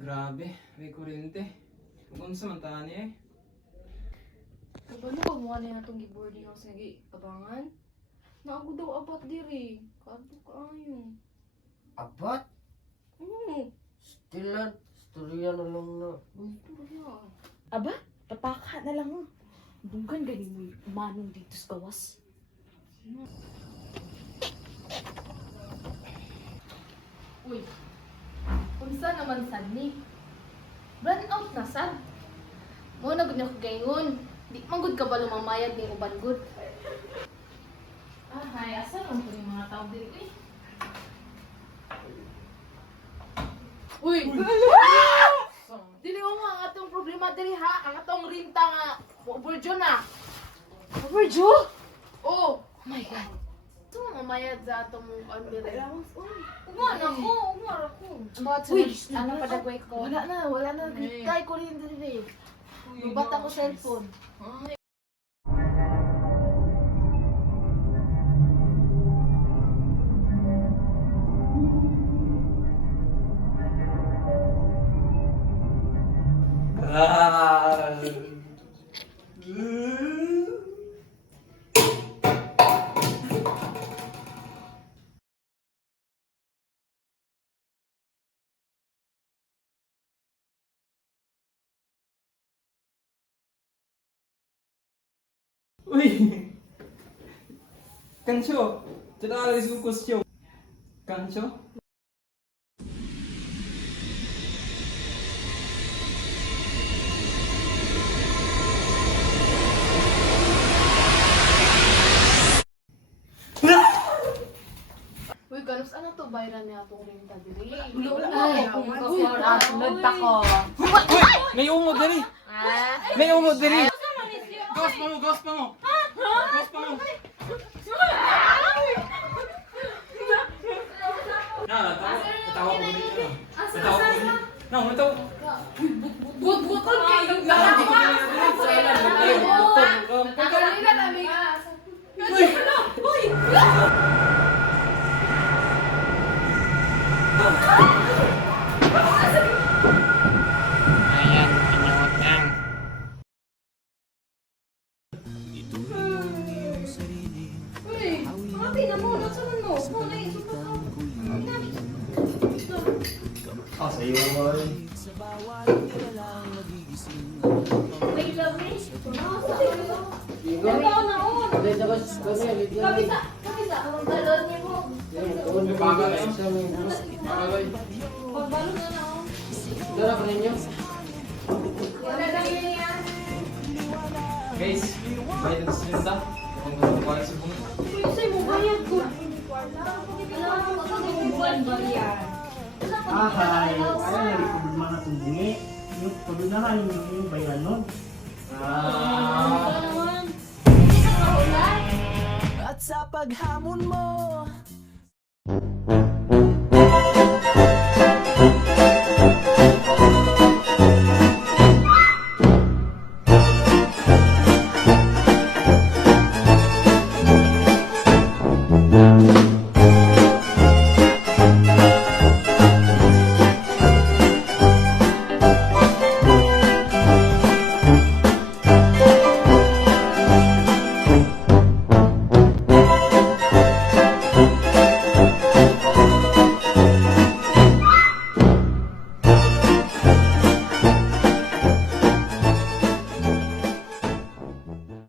Grabe, may kuryente. Kung sa mantani eh. Paano pag mukha na itong gi-boarding house nga abangan? Naago daw abat diri. Kadto kaayo. Abat? Stilan, storya na lang na. Istorya. Aba, pataka na lang mo. Dunggan galing mo manong dito sa gawas. Uy. Unsa naman sad ni? Brand out na sad. Mo na gud na gayon. Di man gud ka ba lumamayag ning uban gud? Ah, hay, asa man ko yung mga tao diri eh. Uy! Dili mo ang atong problema diri ha, ang atong rinta nga overjo na. Overjo? Oh, Oh my God. ito mamayad sa atong diri. Ugma na ko, ugma ra ko. Uy, Ano pa dagway ko? Wala na. Kay ko rin diri. Lubat ako cellphone. Uy! Kancho! Tira alis ko question. Kancho? Uy, kanus ano to bayran niya atong renta diri? Nagtako. Uy! May ungo diri! May ungo diri! Gawas pa mo! Gawas pa mo! Gawas pa mo! Natawa ko dito. Natawa ko dito. Natawa ko. Bukod kayo lahat. Pagkalila na may Uy! Ayan, pinyot yan. Uy! Mati na mo, nasunod mo. Sa iyo boy. Wait, love me. Kabisa. Ang balon niyo mo. Bagal na yun. Bagal. Pagbalon na na oh. Dara pa ninyo? Wala na yan. Guys, bayad na sila ta. Kung gawin sa bunga. Uy, sa'yo mo bayad ko. Wala mo buwan ba yan? Ay, ay, mga tumbungi. Yung pagdunahan yung bayan nun. Ah, paghamon